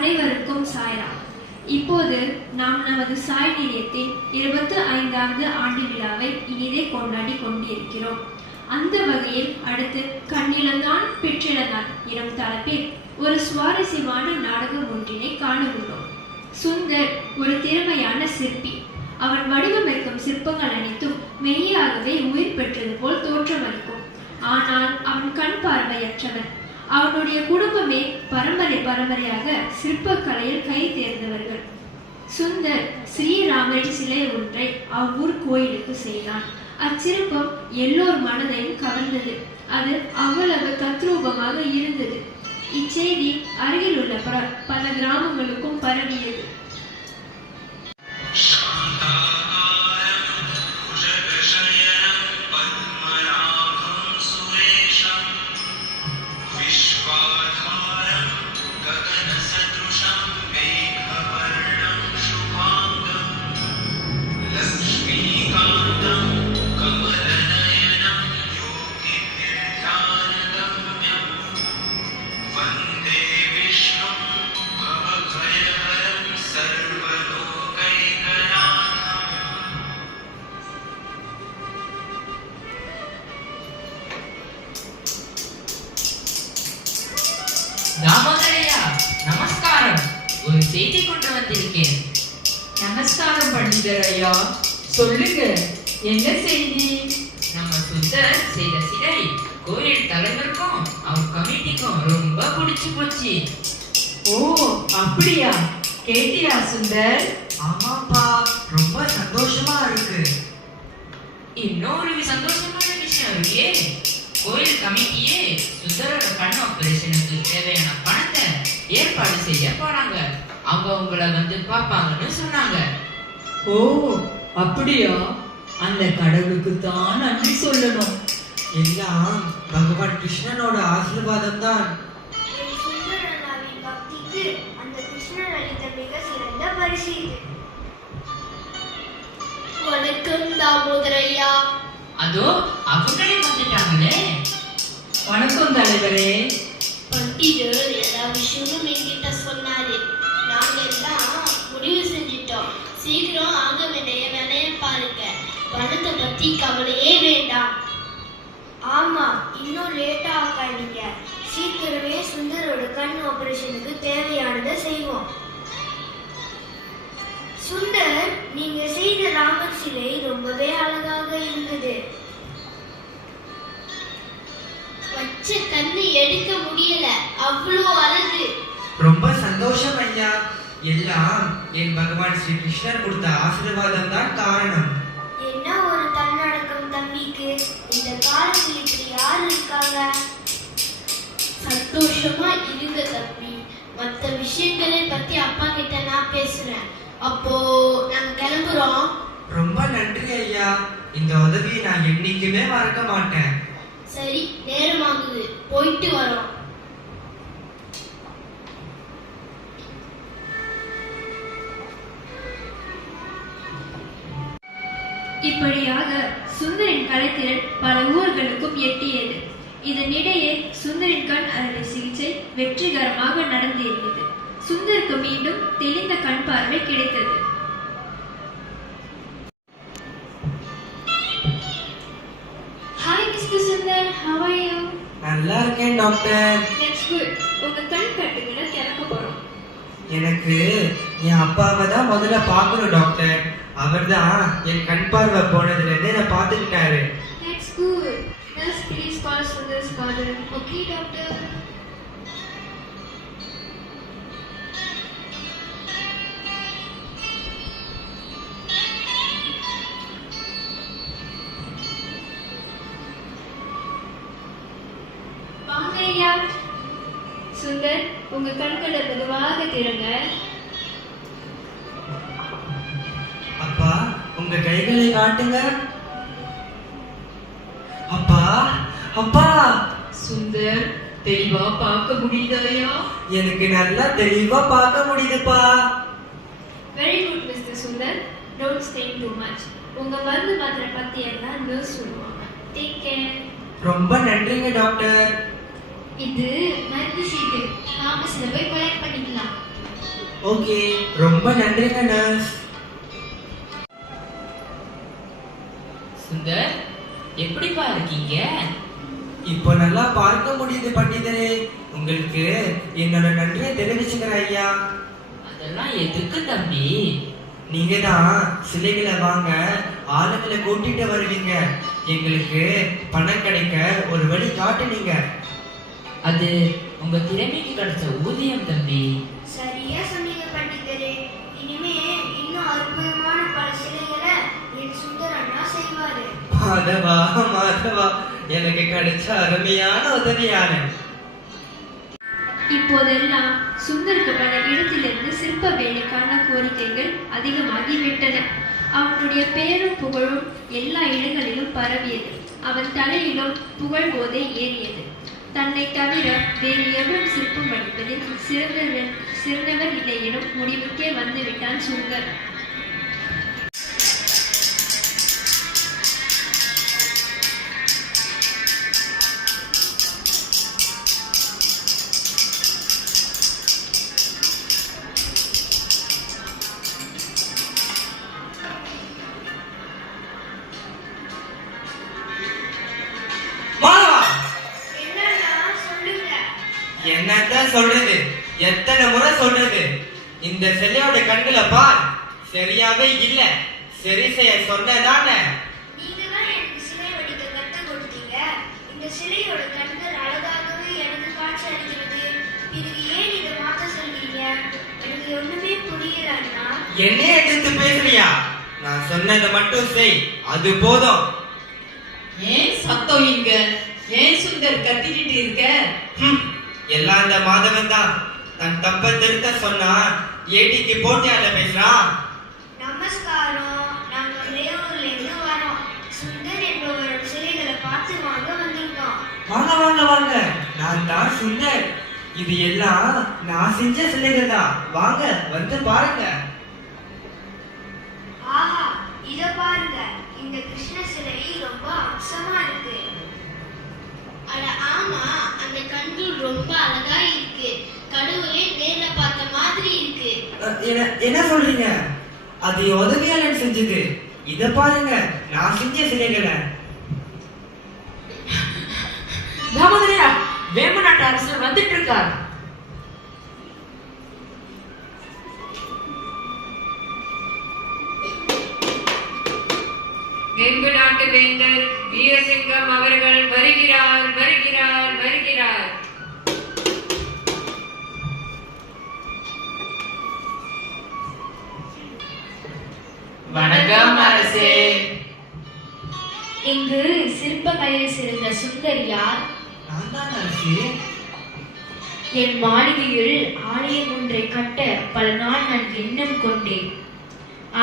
அனைவருக்கும் சாய்ரா. இப்போது நாம் நமது சாய் நிலையத்தின் 25வது ஆண்டு விழாவை இனிதே கொண்டாடி கொண்டிருக்கிறோம். அந்த வகையில் அடுத்து கண்ணிழந்தான் பெற்றிழந்தான் எனும் தலைப்பில் ஒரு சுவாரஸ்யமான நாடகம் ஒன்றினை காண உள்ளோம். சுந்தர் ஒரு திறமையான சிற்பி. அவன் வடிவமைக்கும் சிற்பங்கள் அனைத்தும் மெய்யாகவே உயிர் பெற்றது போல் தோற்றமளிக்கும். ஆனால் அவன் கண் பார்வையற்றவன். அவனுடைய குடும்பமே பரம்பரையாக சிற்பக்கலையில் கை தேர்ந்தவர்கள். சுந்தர் ஸ்ரீராமரின் சிலை ஒன்றை அவ்வூர் கோயிலுக்கு செய்தான். அச்சிற்பம் எல்லோர் மனதையும் கவர்ந்தது. அது அவ்வளவு தத்ரூபமாக இருந்தது. இச்செய்தி அருகில் உள்ள பல கிராமங்களுக்கும் பரவியது. தாமோதரையா, நமஸ்காரம். ஒரு செய்தி கொண்டு வந்திருக்கேன். நமஸ்காரம் பண்டிதர் ஐயா, சொல்லுங்க, என்ன செய்தி? நம்ம சுந்தர் செய்த சிலை கோயில் தலைவருக்கும் அவர் கமிட்டிக்கும் ரொம்ப பிடிச்சு போச்சு. ஓ, அப்படியா? கேட்டியா சுந்தர்? ஆமாப்பா, ரொம்ப சந்தோஷமா இருக்கு. இன்னொரு சந்தோஷமான விஷயம் இருக்கே. கோயில் கமிட்டியே சுந்தரோட கண் ஆபரேஷனுக்கு தேவையான பணத்தை ஏற்பாடு செய்ய போறாங்க. அவங்க உங்களை வந்து பார்ப்பாங்கன்னு சொன்னாங்க. ஓ, அப்படியா? அந்த கடவுளுக்கு தான் நன்றி சொல்லணும். எல்லாம் பகவான் கிருஷ்ணனோட ஆசீர்வாதம் தான். பக்திக்கு அந்த கிருஷ்ணன் அளித்த மிக சிறந்த பரிசு இது. வணக்கம் தாமோதரையா. அதோ அவங்களே வந்துட்டாங்களே. வணக்கம் தலைவரே. பண்டிதர் எல்லா விஷயமும் என்கிட்ட சொன்னாரு. நாங்க எல்லாம் முடிவு செஞ்சிட்டோம். சீக்கிரம் ஆக வேண்டிய வேலையை பாருங்க. பணத்தை பத்தி கவலையே வேண்டாம். ஆமா, இன்னும் லேட்டா ஆக்காதீங்க. சீக்கிரமே சுந்தரோட கண் ஆபரேஷனுக்கு தேவையானதை செய்வோம். சுந்தர், நீங்க செய்த ராமர் சிலை ரொம்பவே அழகாக இருந்தது. வச்ச கண்ணு எடுக்க முடியல, அவ்வளோ அழகு. ரொம்ப சந்தோஷம் ஐயா. எல்லாம் என் பகவான் ஸ்ரீ கிருஷ்ணர் கொடுத்த ஆசீர்வாதம் தான் காரணம். என்ன ஒரு தன்னடக்கம் தம்பிக்கு. இந்த காலத்தில் இப்படி யார் இருக்காங்க? சந்தோஷமா இருங்க தம்பி. மற்ற விஷயங்களை பத்தி அப்பா கிட்ட நான் பேசுறேன். அப்போ நாங்க கிளம்புறோம். ரொம்ப நன்றி ஐயா. இந்த உதவியை நான் என்னைக்குமே மறக்க மாட்டேன். சரி, நேரமாகுது, போயிட்டு வரோம். இப்படியாக சுந்தரின் கலைத்திறன் பல ஊர்களுக்கும் எட்டியது. இதனிடையே சுந்தரின் கண் அறுவை சிகிச்சை வெற்றிகரமாக நடந்தேறியது. சுந்தருக்கு மீண்டும் தெளிந்த கண் பார்வை கிடைத்தது. Hi Mr. Sundar, how are you? நல்லா இருக்கேன் டாக்டர். That's good. உங்க கண் கட்டுகளை திறக்க போறோம். எனக்கு என் அப்பாவை தான் முதல்ல பார்க்கணும் டாக்டர். அவர் தான் என் கண் பார்வை போனதுல இருந்து என்ன பார்த்துக்கிட்டாரு. That's good. Nurse, please call Sundar's father. Okay, doctor. வாங்க ஐயா. சுந்தர், உங்க கண்களை மெதுவாக திறங்க. அப்பா, உங்க கைகளை காட்டுங்க. அப்பா, அப்பா. சுந்தர், தெளிவா பார்க்க முடியுதாயா? எனக்கு நல்லா தெளிவா பார்க்க முடியுதுப்பா. Very good, Mr. Sundar. Don't strain too much. உங்க மருந்து மாத்திரை பத்தி எல்லாம் நர்ஸ் சொல்லுவாங்க. Take care. ரொம்ப நன்றிங்க டாக்டர். இது மருந்து சீட்டு. நாம போய் கலெக்ட் பண்ணிக்கலாம். ஓகே, ரொம்ப நன்றிங்க நர்ஸ். சுந்தர், எப்படிப்பா இருக்கீங்க? இப்போ நல்லா பார்க்க முடியுது பண்டிதரே. உங்களுக்கு என்னோட நன்றியை தெரிவிச்சுக்கிறேன் ஐயா. அதெல்லாம் எதுக்கு தம்பி? நீங்க தான் சிலைகளை வாங்க ஆளுங்களை கூட்டிட்டு வருவீங்க. எங்களுக்கு பணம் கிடைக்க ஒரு வழி காட்டுனீங்க. அது உங்க திறமைக்கு கிடைச்ச ஊதியம் தம்பி. சரியா சொன்னீங்க பண்டிதரே. இனிமே இன்னும் அற்புதமான பல சிலைகளை என் சுந்தர் அண்ணா செய்வாரு. மாதவா மாதவா, எனக்கு கிடைச்ச அருமையான உதவியான. இப்போதெல்லாம் சுந்தருக்கு பல இடத்திலிருந்து சிற்ப வேலைக்கான கோரிக்கைகள் அதிகமாகிவிட்டன. அவனுடைய பேரும் புகழும் எல்லா இடங்களிலும் பரவியது. அவன் தலையிலும் புகழ் போதை ஏறியது. தன்னை தவிர வேறு எவரும் சிற்பம் அடிப்பதில் சிறந்தவர் இல்லை எனும் முடிவுக்கே வந்துவிட்டான் சுந்தர். என்னத்தான் சொல்றது, எத்தனை முறை சொல்றது? இந்த சிலையோட கண்களை பார், சரியாவே இல்ல. சரி செய்ய சொன்னதானே. நீங்க தான் எனக்கு சிலை வடிக்க கத்து கொடுத்தீங்க. இந்த சிலையோட கண்கள் அழகாகவே எனக்கு காட்சி அளிக்கிறது. இதுக்கு ஏன் இதை மாத்த சொல்றீங்க? எனக்கு ஒண்ணுமே புரியல அண்ணா. என்ன எடுத்து பேசுறியா? நான் சொன்னதை மட்டும் செய், அது போதும். ஏன் சத்தம் இங்க? ஏன் சுந்தர் கத்திக்கிட்டு இருக்க? எல்லாம் அந்த மாதவன் தான். தன் தப்ப திருத்த சொன்னா ஏடிக்கு போட்டியால பேசுறான். நமஸ்காரம். நாங்க வேலூர்ல இருந்து வரோம். சுந்தர் என்பவரோட சிலைகளை பார்த்து வாங்க வந்திருக்கோம். வாங்க வாங்க வாங்க, நான் தான் சுந்தர். இது எல்லாம் நான் செஞ்ச சிலைகள் தான். வாங்க வந்து பாருங்க. ஆஹா, இத பாருங்க. இந்த கிருஷ்ண சிலை ரொம்ப அம்சமா இருக்கு. அட ஆமா, அந்த கண்கள் ரொம்ப அழகா இருக்கு. கடவுளே நேர்ல பார்த்த மாதிரி இருக்கு. என்ன சொல்றீங்க? அது உதவியாளன் செஞ்சது. இத பாருங்க, நான் செஞ்ச சிலைகளை. தாமோதரையா, வேம்பநாட்டு அரசர் வந்துட்டு இருக்கார். வேம்பு நாட்டு வேந்தர் வீரசிங்கம் அவர்கள் வருகிறார் வருகிறார் வருகிறார். வணக்கம் அரசே. இங்கு சிற்பக்கலையில் சிறந்த சுந்தர் யார்? நான் தான் அரசே. என் மாளிகையில் ஆலயம் ஒன்றை கட்ட பல நாள் நான் எண்ணம் கொண்டேன்.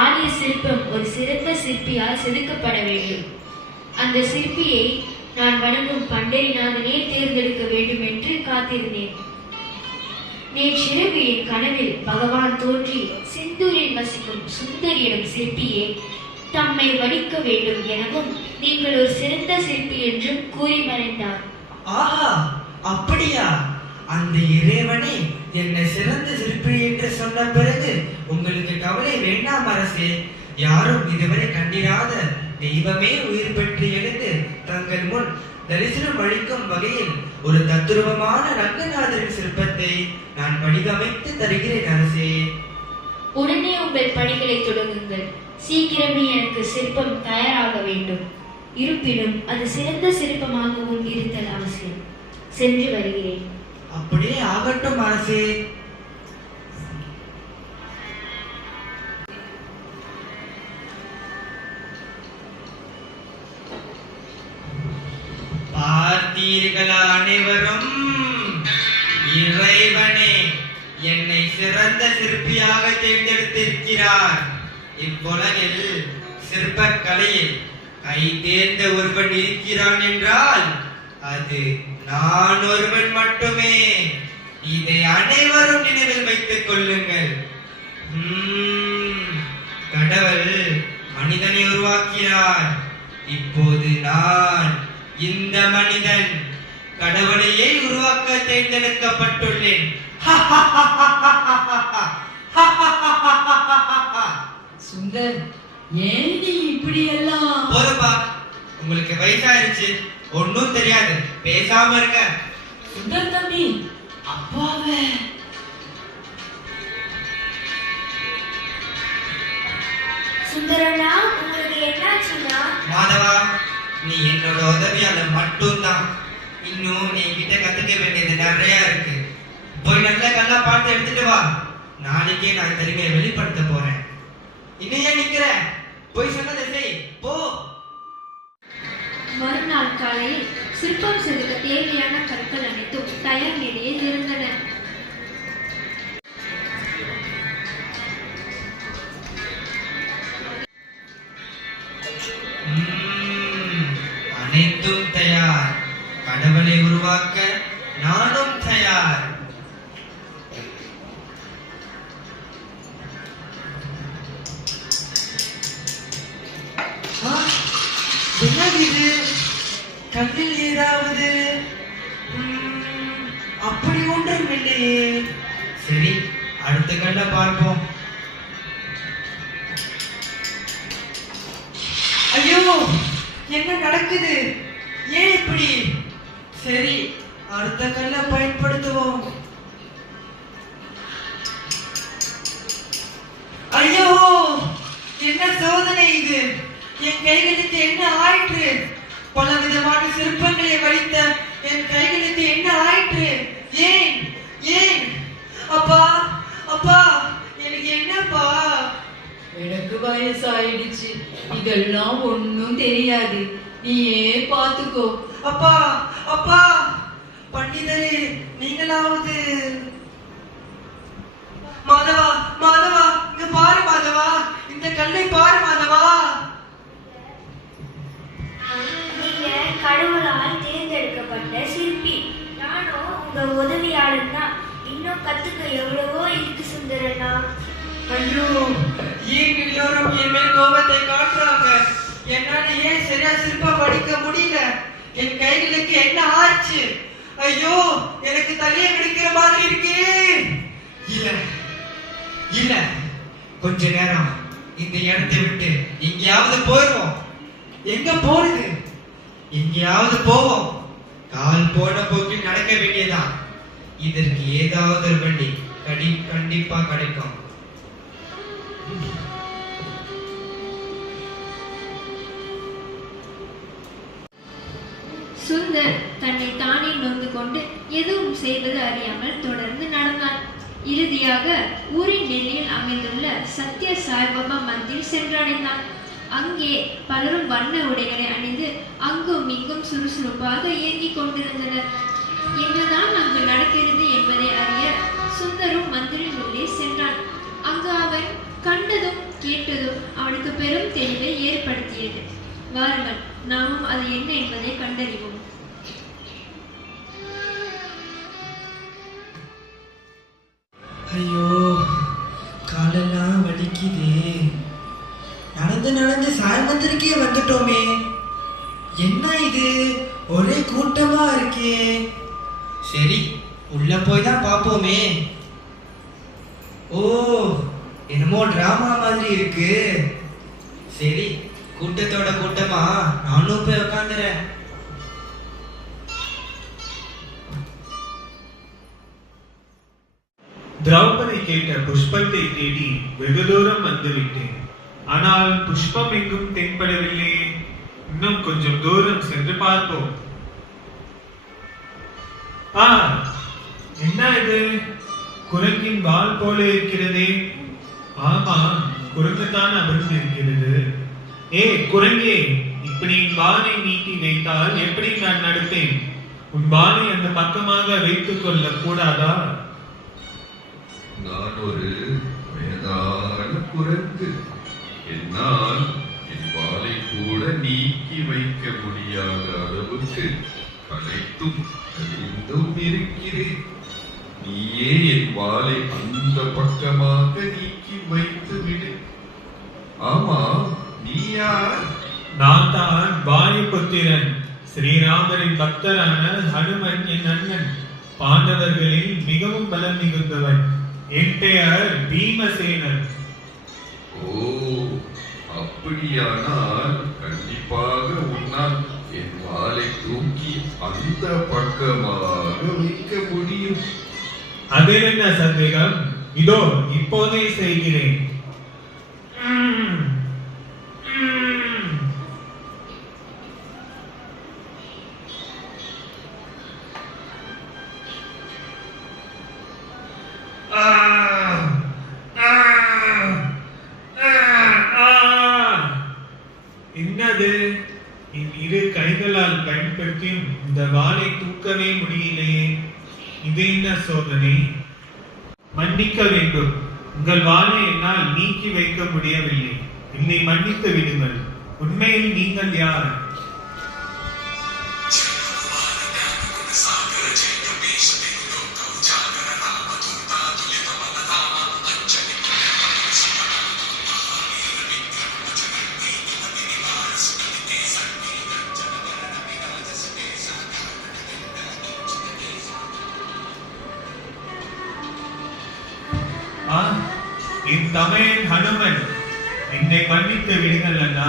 ஆலய சிற்பம் ஒரு சிறந்த சிற்பியால் செதுக்கப்பட வேண்டும். அந்த சிற்பியை நான் வணங்கும் பண்டரிநாதனே தேர்ந்தெடுக்க வேண்டும் என்று காத்திருந்தேன். நேற்றிரவு என் கனவில் பகவான் தோன்றி சிந்தூரில் வசிக்கும் சுந்தர் எனும் சிற்பியை தம்மை வடிக்க வேண்டும் எனவும் நீங்கள் ஒரு சிறந்த சிற்பி என்றும் கூறி மறைந்தார். ஆஹா, அப்படியா? அந்த இறைவனே என்னை சிறந்த சிற்பி என்று சொன்ன பிறகு உங்களுக்கு கவலை வேண்டாம் அரசே. யாரும் இதுவரை கண்டிராத தெய்வமே உயிர் பெற்று எழுந்து தங்கள் முன் தரிசனம் அளிக்கும் வகையில் ஒரு தத்துருவமான ரங்கநாதரின் சிற்பத்தை நான் வடிவமைத்து தருகிறேன் அரசே. உடனே உங்கள் பணிகளை தொடங்குங்கள். சீக்கிரமே எனக்கு சிற்பம் தயாராக வேண்டும். இருப்பினும் அது சிறந்த சிற்பமாகவும் இருத்தல் அவசியம். சென்று வருகிறேன். அப்படியே ஆகட்டும் அரசே. பார்த்தீர்களா அனைவரும்? இறைவனே என்னை சிறந்த சிற்பியாக தேர்ந்தெடுத்திருக்கிறார். இவ்வுலகில் சிற்பக்கலையில் கை தேர்ந்த ஒருவன் இருக்கிறான் என்றால் அது நான் ஒருவன் மட்டுமே. இதை அனைவரும் நினைவில் வைத்துக் கொள்ளுங்கள். கடவுள் மனிதனை உருவாக்கினார். இப்போது நான் இந்த மனிதன் கடவுளையே உருவாக்க தேர்ந்தெடுக்கப்பட்டுள்ளேன். ஏன் நீ இப்படி எல்லாம்? போதும்பா, உங்களுக்கு வயசாயிருச்சு, ஒன்னும் தெரியாது, பேசாம இருங்க. சுந்தர் தம்பி, அப்பாவே சுந்தரண்ணா, உங்களுக்கு என்னாச்சுன்னா? மாதவா, நீ என்னோட உதவியாளர் மட்டும்தான். இன்னும் நீ கிட்ட கத்துக்க வேண்டியது நிறைய இருக்கு. போய் நல்ல கல்லா பார்த்து எடுத்துட்டு வா. நாளைக்கே நான் திறமையை வெளிப்படுத்த போறேன். இன்னும் ஏன் நிக்கிற? போய் சொன்னதை செய், போ. மறுநாள் காலையில் சிற்பம் செதுக்க தேவையான கற்கள் அனைத்தும் தயார் நிலையில் இருந்தன. அனைத்தும் தயார். கடவுளை உருவாக்க நானும் தயார். என்னது இது? கண்ணில் ஏதாவது அப்படி ஒன்றும் இல்லையே. சரி, அடுத்த கண்ணை பார்ப்போம். ஐயோ, என்ன நடக்குது? ஏன் இப்படி? சரி, அடுத்த கல்லை பயன்படுத்துவோம். ஐயோ, என்ன சோதனை இது? என் கைகளுக்கு என்ன ஆயிற்று? பல விதமான சிற்பங்களை வடித்த என் கைகளுக்கு என்ன ஆயிற்று? ஏன் ஏன்? அப்பா அப்பா, எனக்கு என்னப்பா? எனக்கு வயசாயிடுச்சு, இதெல்லாம் ஒண்ணும் தெரியாது, நீயே பாத்துக்கோ. அப்பா அப்பா, பண்டிதரே, நீங்களாவது. மாதவா மாதவா, இங்க பாரு மாதவா, இந்த கல்லை பாரு மாதவா. நீங்க கடவுளால் தேர்ந்தெடுக்கப்பட்ட சிற்பி. நானும் உங்க உதவியாளர் தான். இன்னும் கத்துக்க எவ்வளவோ இருக்கு சுந்தரண்ணா. ஐயோ, ஏன் எல்லோரும் என் மேல் கோபத்தை காட்டுறாங்க? என்னால ஏன் சரியா சிற்பம் படிக்க முடியல? என் கைகளுக்கு என்ன ஆச்சு? ஐயோ, எனக்கு தலையை பிடிக்கிற மாதிரி இருக்கு. இல்ல இல்ல, கொஞ்ச நேரம் இந்த இடத்தை விட்டு எங்கேயாவது போயிடுவோம். எங்க போறது? எங்கேயாவது போவோம். கால் போன போக்கில் நடக்க வேண்டியதான். இதற்கு ஏதாவது ஒரு வண்டி கண்டிப்பா கிடைக்கும். சுந்தர் தன்னை தானே நொந்து கொண்டு எதுவும் செய்வது அறியாமல் தொடர்ந்து நடந்தான். இறுதியாக ஊரின் எல்லையில் அமைந்துள்ள சத்ய சாய்பாபா மந்திர் சென்றடைந்தான். அங்கே பலரும் வண்ண உடைகளை அணிந்து அங்கும் இங்கும் சுறுசுறுப்பாக இயங்கிக் கொண்டிருந்தனர். என்னதான் அங்கு நடக்கிறது என்பதை அறிய சுந்தரும் மந்திரின் உள்ளே சென்றான். அங்கு அவன் கண்டதும் கேட்டதும் அவனுக்கு பெரும் தெளிவை ஏற்படுத்தியது. வாருங்கள், நாமும் அது என்ன என்பதை கண்டறிவோம். ஐயோ, காலெல்லாம் வலிக்குதே. நடந்து நடந்து சாயமந்திரிக்கே வந்துட்டோமே. என்ன இது, ஒரே கூட்டமா இருக்கே. சரி, உள்ள போய் தான் பார்ப்போமே. ஓ, என்னமோ டிராமா மாதிரி இருக்கு. சரி, கூட்டத்தோட கூட்டமா நானும் போய் உட்காந்துறேன். திரௌபதி கேட்ட புஷ்பத்தை தேடி வெகு தூரம் வந்துவிட்டேன். ஆனால் புஷ்பம் எங்கும் தென்படவில்லை. இன்னும் கொஞ்சம் தூரம் சென்று பார்ப்போம். என்ன இது? குரங்கின் வால் போல இருக்கிறதே. ஆமா, குரங்குதான் அமர்ந்து இருக்கிறது. குரங்கே, இப்படி வானை நீட்டி வைத்தால் எப்படி நான் நடப்பேன்? உன் வானை அந்த பக்கமாக வைத்துக் கொள்ள கூடாதா? நான் ஒரு வயதான குரங்கு. என்னால் என் வாளை கூட நீக்கி வைக்க முடியாத அளவுக்கு களைத்தும் கழிந்தும் இருக்கிறேன். நீயே என் வாளை அந்த பக்கமாக நீக்கி வைத்து விடு. ஆமா, நீ யார்? நான் தான் வாயுபுத்திரன், ஸ்ரீராமரின் பக்தரான ஹனுமன் என் அண்ணன். பாண்டவர்களில் மிகவும் பலம் மிகுந்தவன். என் பெயர் பீமசேனன். ஓ, அப்ப அப்படியானால் கண்டிப்பாக உன்னால் என் வாளை தூக்கி அந்த பக்கமாக வைக்க முடியும். அதில் என்ன சந்தேகம்? இதோ இப்போதே செய்கிறேன். என்னது? என் இரு கைகளால் பயன்படுத்தியும் இந்த வாளை தூக்கவே முடியலையே. இது என்ன சோதனை? மன்னிக்க வேண்டும், உங்கள் வாளை என்னால் நீக்கி வைக்க முடியவில்லை. என்னை மன்னித்து விடுங்கள். உண்மையில் நீங்கள் யார்? என் தமையன் ஹனுமன். என்னை மன்னித்து விடுங்கள் அண்ணா.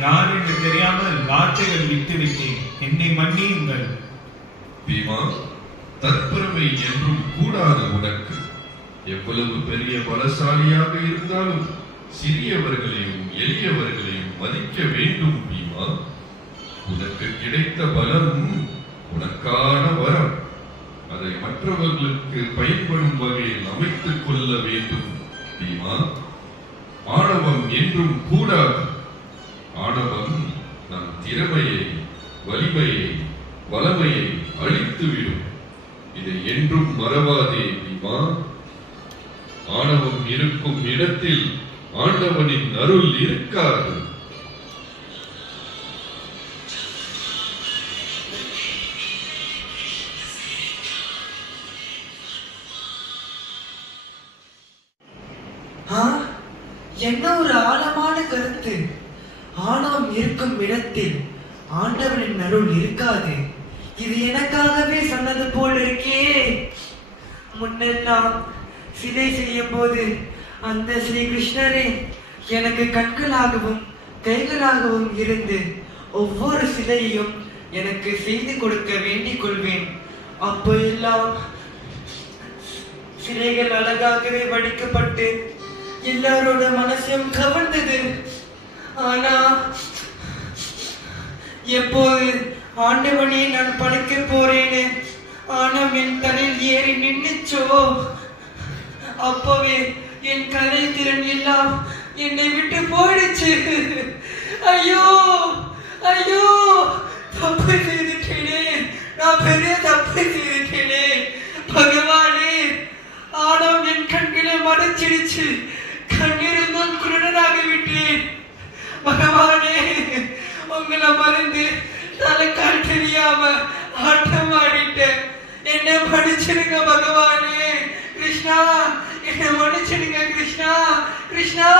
யார் என்று தெரியாமல் வார்த்தைகள் விட்டுவிட்டேன். என்னை மன்னியுங்கள். பீமா, தற்பெருமை என்றும் கூடாது உனக்கு. எவ்வளவு பெரிய பலசாலியாக இருந்தாலும் சிறியவர்களையும் எளியவர்களையும் மதிக்க வேண்டும் பீமா. உனக்கு கிடைத்த பலம் உனக்கான வரம். அதை மற்றவர்களுக்கு பயன்படும் வகையில் அமைத்துக் கொள்ள வேண்டும் பீமா. ஆணவம் என்றும் கூடாது. ஆணவம் நம் திறமையை, வலிமையை, வளமையை அழித்துவிடும். இதை என்றும் மறவாதே பீமா. ஆணவம் இருக்கும் இடத்தில் ஆண்டவனின் அருள் இருக்காது. என்ன ஒரு ஆழமான கருத்து. ஆணவம் இருக்கும் இடத்தில் ஆண்டவனின் அருள் இருக்காது. இது எனக்காகவே சொன்னது போல் இருக்கே. முன்னெல்லாம் சிலை செய்யும் போது அந்த ஸ்ரீ கிருஷ்ணரே எனக்கு கண்களாகவும் கைகளாகவும் இருந்து ஒவ்வொரு சிலையையும் எனக்கு செய்து கொடுக்க வேண்டிக் கொள்வேன். அப்போ எல்லாம் சிலைகள் அழகாகவே வடிக்கப்பட்டு எல்லாரோட மனசையும் கவர்ந்தது. ஆனா எப்போது ஆண்டவனே நான் படைக்க போறேன்னு ஆனம் என் தலையில் ஏறி நின்னுச்சோ, அப்பவே என் கலை திறன் எல்லாம் என்னை விட்டு போயிடுச்சு. ஐயோ ஐயோ, தப்பு செய்துட்டேனே, நான் பெரிய தப்பு செய்துட்டேனே. பகவானே, ஆனம் என் கண்களை மறைச்சிடுச்சு. கண்ணிருந்தும் குருடனாக விட்டேன். பகவானே, உங்களை மறந்து தலைக்கால் தெரியாம ஆட்டம் ஆடிட்டேன். என்னை மன்னிச்சிடுங்க பகவானே. கிருஷ்ணா, என்னை மன்னிச்சிடுங்க கிருஷ்ணா. கிருஷ்ணா.